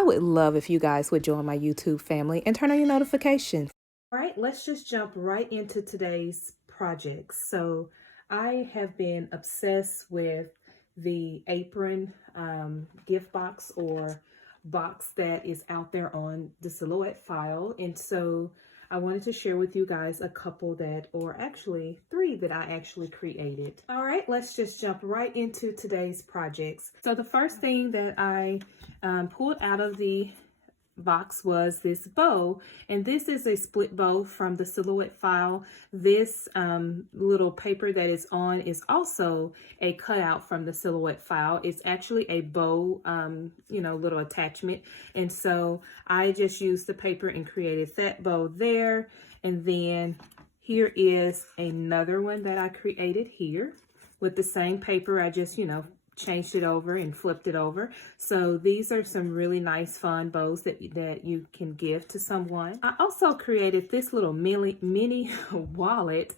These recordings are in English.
I would love if you guys would join my YouTube family and turn on your notifications. All right, let's just jump right into today's projects. So I have been obsessed with the Apron gift box or box that is out there on the Silhouette file. And so I wanted to share with you guys a couple that, or actually 3 that I actually created. All right, let's just jump right into today's projects. So the first thing that I pulled out of the box was this bow, and this is a split bow from the Silhouette file. This little paper that is on is also a cutout from the Silhouette file. It's actually a bow, little attachment, and so I just used the paper and created that bow there. And then here is another one that I created here with the same paper. I just, changed it over and flipped it over. So these are some really nice fun bows that you can give to someone. I also created this little mini wallet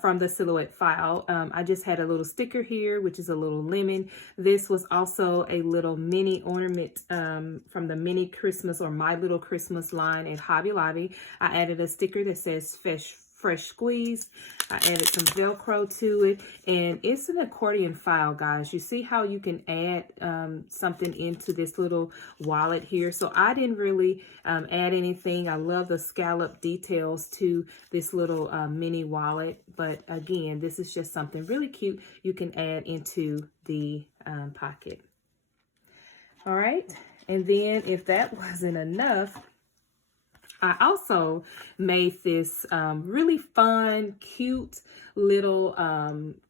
from the Silhouette file. I just had a little sticker here, which is a little lemon. This was also a little mini ornament from the mini Christmas or My Little Christmas line at Hobby Lobby. I added a sticker that says fresh squeeze. I added some Velcro to it, and it's an accordion file, guys. You see how you can add something into this little wallet here. So I didn't really add anything. I love the scallop details to this little mini wallet, but again, this is just something really cute you can add into the pocket. All right, and then if that wasn't enough, I also made this really fun, cute little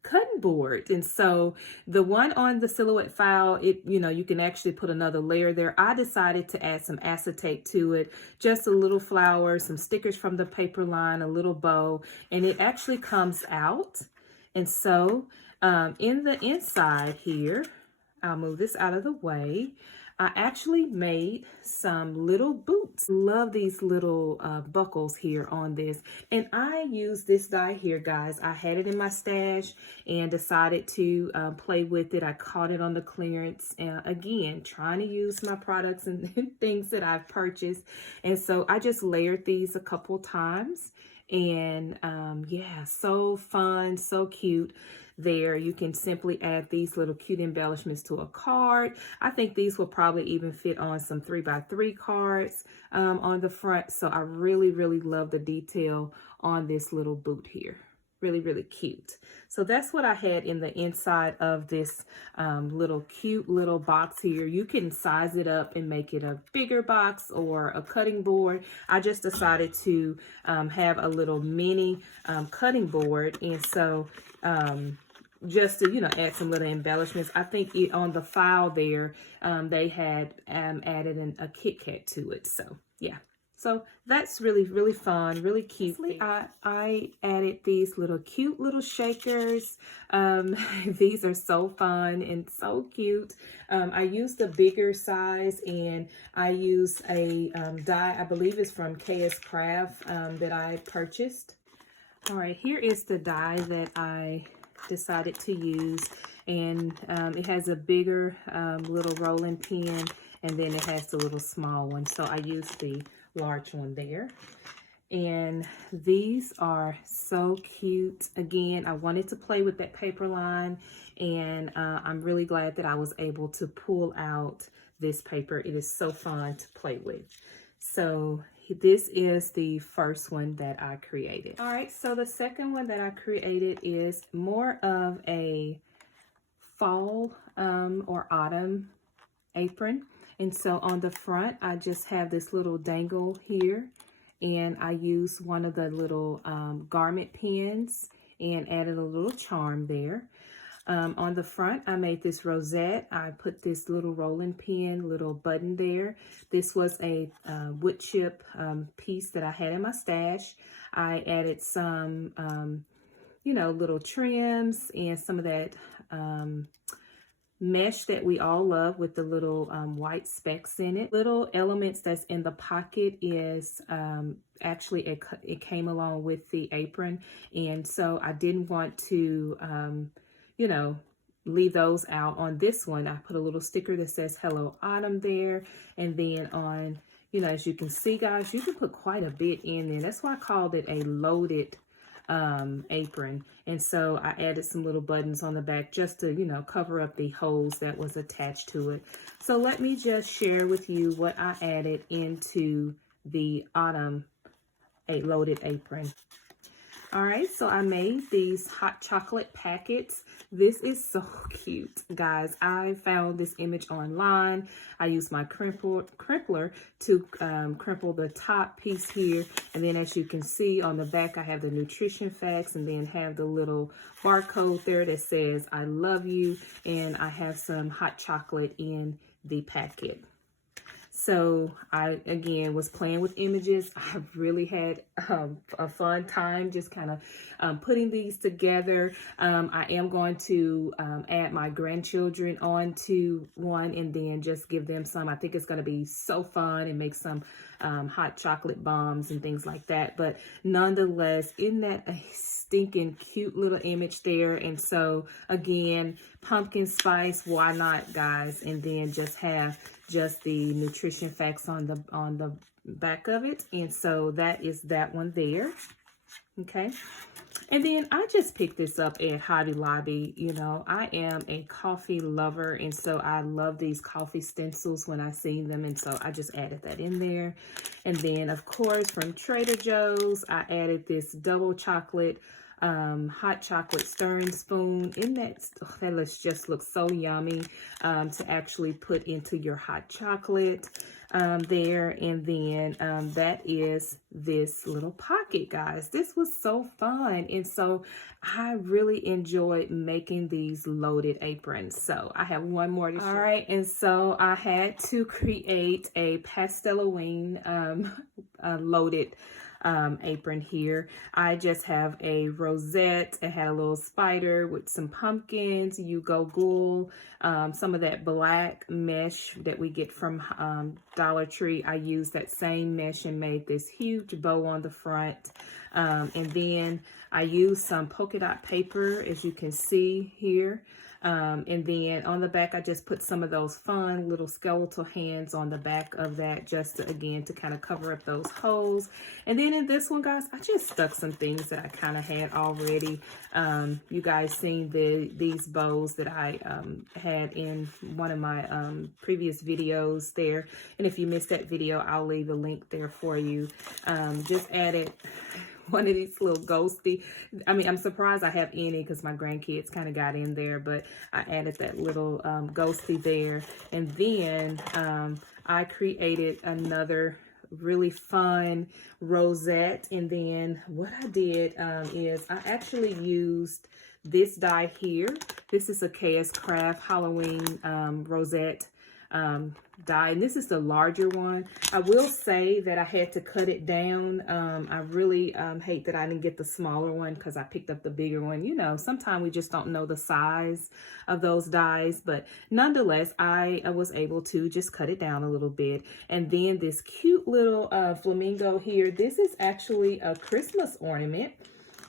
cutting board. And so the one on the Silhouette file, you can actually put another layer there. I decided to add some acetate to it, just a little flower, some stickers from the paper line, a little bow, and it actually comes out. And so in the inside here, I'll move this out of the way. I actually made some little boots. Love these little buckles here on this. And I use this die here, guys. I had it in my stash and decided to play with it. I caught it on the clearance. Again, trying to use my products and things that I've purchased. And so I just layered these a couple times. And yeah, so fun, so cute. There, you can simply add these little cute embellishments to a card. I think these will probably even fit on some 3x3 cards on the front. So I really, really love the detail on this little boot here. Really, really cute. So that's what I had in the inside of this cute little box here. You can size it up and make it a bigger box or a cutting board. I just decided to have a little mini cutting board. And so just to, add some little embellishments. I think on the file there, they had added a Kit Kat to it. So yeah. So that's really, really fun, really cute. I added these cute little shakers. These are so fun and so cute. I used a bigger size, and I used a die, I believe it's from KS Craft, that I purchased. All right, here is the die that I decided to use, and it has a bigger little rolling pin, and then it has the little small one. So I used the large one there. And these are so cute. Again, I wanted to play with that paper line, and I'm really glad that I was able to pull out this paper. It is so fun to play with. So this is the first one that I created. All right, so the second one that I created is more of a fall or autumn apron. And so on the front, I just have this little dangle here, and I use one of the little garment pins and added a little charm there. On the front, I made this rosette. I put this little rolling pin, little button there. This was a wood chip piece that I had in my stash. I added some, little trims and some of that mesh that we all love with the little white specks in it. Little elements that's in the pocket is actually it came along with the apron, and so I didn't want to leave those out. On this one, I put a little sticker that says Hello Autumn there. And then on, you know, as you can see, guys, you can put quite a bit in there. That's why I called it a loaded apron. And so I added some little buttons on the back just to, you know, cover up the holes that was attached to it. So let me just share with you what I added into the autumn loaded apron. All right, so I made these hot chocolate packets. This is so cute, guys. I found this image online. I used my crimpler to crimple the top piece here. And then as you can see on the back, I have the nutrition facts and then have the little barcode there that says, I love you. And I have some hot chocolate in the packet. So I, again, was playing with images. I really had a fun time just kind of putting these together. I am going to add my grandchildren onto one and then just give them some. I think it's going to be so fun and make some hot chocolate bombs and things like that. But nonetheless, isn't that a stinking cute little image there? And so again, pumpkin spice, why not, guys? And then just have just the nutrition facts on the back of it. And so that is that one there. Okay. And then I just picked this up at Hobby Lobby. You know, I am a coffee lover, and so I love these coffee stencils when I see them, and so I just added that in there. And then, of course, from Trader Joe's, I added this double chocolate hot chocolate stirring spoon. In that just looks so yummy to actually put into your hot chocolate there. And then that is this little pocket, guys. This was so fun, and so I really enjoyed making these loaded aprons. So I have one more to share. All right, and so I had to create a pastel-a-wing loaded apron here. I just have a rosette. It had a little spider with some pumpkins, Gold, some of that black mesh that we get from Dollar Tree. I used that same mesh and made this huge bow on the front. And then I used some polka dot paper, as you can see here. And then on the back, I just put some of those fun little skeletal hands on the back of that, just to, again, to kind of cover up those holes. And then in this one, guys, I just stuck some things that I kind of had already. You guys seen these bows that I had in one of my previous videos there. And if you missed that video, I'll leave a link there for you. Just added one of these little ghosty, I mean, I'm surprised I have any because my grandkids kind of got in there, but I added that little ghosty there. And then I created another really fun rosette. And then what I did is I actually used this die here. This is a KS Craft Halloween rosette die, and this is the larger one. I will say that I had to cut it down. I really hate that I didn't get the smaller one because I picked up the bigger one. You know, sometimes we just don't know the size of those dies, but nonetheless, I was able to just cut it down a little bit. And then this cute little flamingo here, this is actually a Christmas ornament.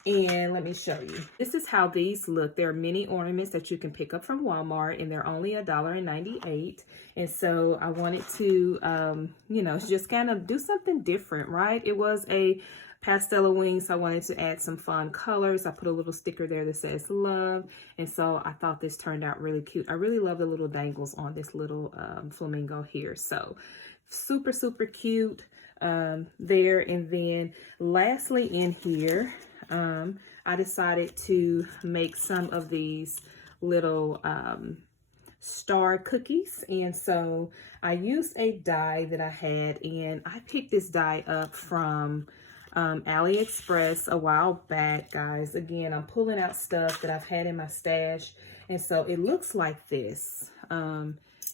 And let me show you. This is how these look. There are many ornaments that you can pick up from Walmart, and they're only $1.98. And so I wanted to, you know, just kind of do something different, right? It was a pastel-a-wing, so I wanted to add some fun colors. I put a little sticker there that says love. And so I thought this turned out really cute. I really love the little dangles on this little flamingo here. So super, super cute there. And then lastly in here, I decided to make some of these little star cookies. And so I used a die that I had, and I picked this die up from AliExpress a while back, guys. Again, I'm pulling out stuff that I've had in my stash, and so it looks like this.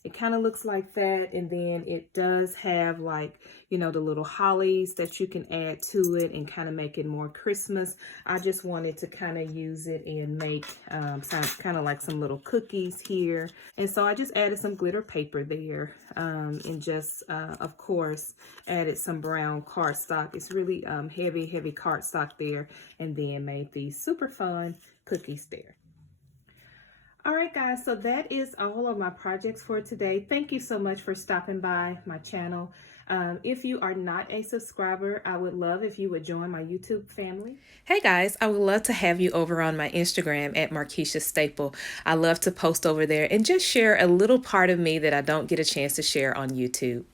It kind of looks like that, and then it does have, like, you know, the little hollies that you can add to it and kind of make it more Christmas. I just wanted to kind of use it and make some kind of like some little cookies here. And so I just added some glitter paper there and just, of course, added some brown cardstock. It's really heavy cardstock there, and then made these super fun cookies there. All right, guys, so that is all of my projects for today. Thank you so much for stopping by my channel. If you are not a subscriber, I would love if you would join my YouTube family. Hey guys, I would love to have you over on my Instagram at Markeisha Staple. I love to post over there and just share a little part of me that I don't get a chance to share on YouTube.